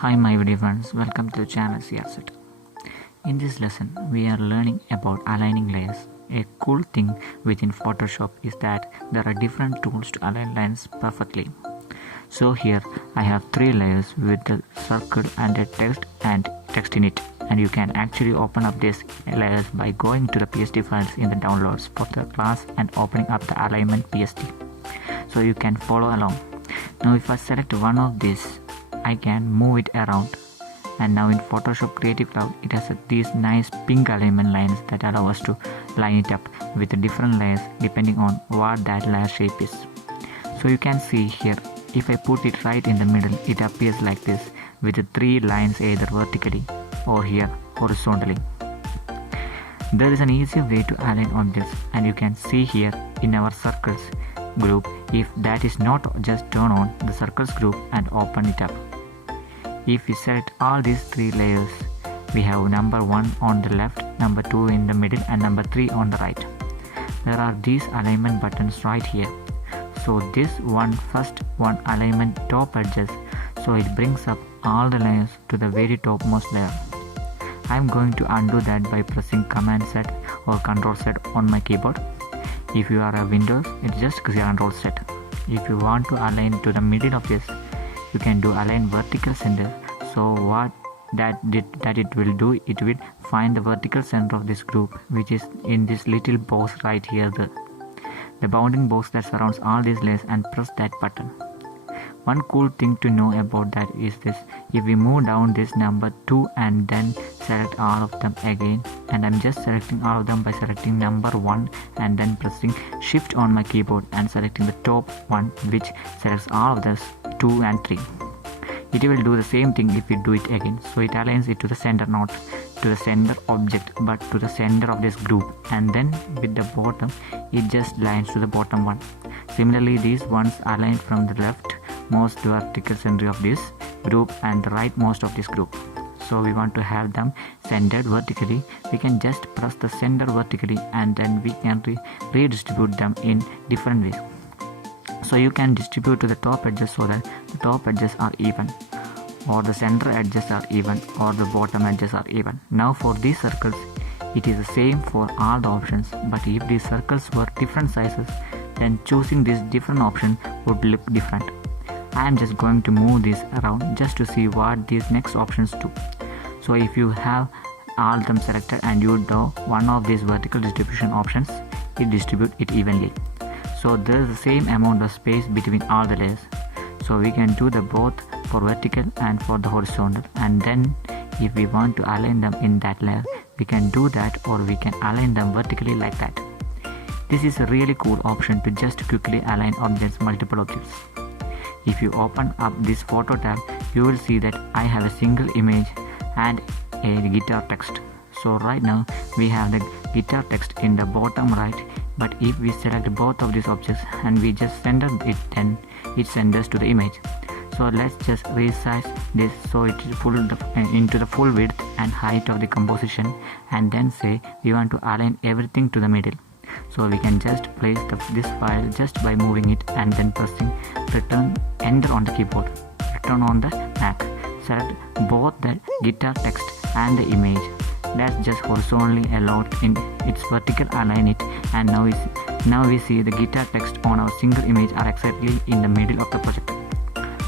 Hi my dear friends, welcome to the channel CRSet. In this lesson, we are learning about aligning layers. A cool thing within Photoshop is that there are different tools to align lines perfectly. So here I have 3 layers with the circle and a text in it, and you can actually open up these layers by going to the PSD files in the downloads for the class and opening up the alignment PSD. So you can follow along. Now if I select one of these, I can move it around, and now in Photoshop Creative Cloud it has these nice pink alignment lines that allow us to line it up with different layers depending on what that layer shape is. So you can see here, if I put it right in the middle, it appears like this with the 3 lines either vertically or here horizontally. There is an easier way to align objects, and you can see here in our circles group, if that is not, just turn on the circles group and open it up. If we select all these 3 layers, we have number 1 on the left, number 2 in the middle, and number 3 on the right. There are these alignment buttons right here. So this first one alignment top edges, so it brings up all the layers to the very topmost layer. I am going to undo that by pressing Command Z or Control Z on my keyboard. If you are a Windows, it's just Control Z. If you want to align to the middle of this, you can do align vertical center. So what it will do, it will find the vertical center of this group, which is in this little box right here, the bounding box that surrounds all these layers, and press that button. One cool thing to know about that is this: if we move down this number 2 and then select all of them again, and I'm just selecting all of them by selecting number 1 and then pressing shift on my keyboard and selecting the top one, which selects all of this 2 and 3. It will do the same thing if we do it again. So it aligns it to the center, not to the center object but to the center of this group, and then with the bottom it just lines to the bottom one. Similarly, these ones align from the left most vertical center of this group and the right most of this group. So we want to have them centered vertically. We can just press the center vertically, and then we can redistribute them in different ways. So you can distribute to the top edges so that the top edges are even, or the center edges are even, or the bottom edges are even. Now for these circles, it is the same for all the options, but if these circles were different sizes, then choosing this different option would look different. I am just going to move this around just to see what these next options do. So if you have all of them selected and you do one of these vertical distribution options, it distributes it evenly. So there is the same amount of space between all the layers. So we can do the both for vertical and for the horizontal, and then if we want to align them in that layer, we can do that, or we can align them vertically like that. This is a really cool option to just quickly align objects, multiple objects. If you open up this photo tab, you will see that I have a single image and a guitar text. So right now we have the guitar text in the bottom right, but if we select both of these objects and we just center it, then it centers to the image. So let's just resize this so it is into the full width and height of the composition, and then say we want to align everything to the middle. So we can just place this file just by moving it and then pressing return enter on the keyboard. Return on the Mac. Select both the guitar text and the image. That's just horizontally alot in its vertical align it, and now we see the guitar text on our single image are exactly in the middle of the project.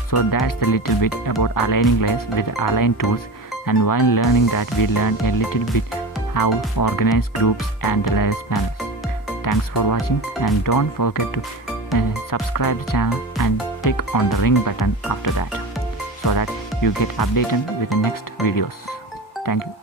So that's the little bit about aligning layers with the align tools, and while learning that, we learned a little bit how to organize groups and the layers panels. Thanks for watching, and don't forget to subscribe the channel and click on the ring button after that, so that you get updated with the next videos. Thank you.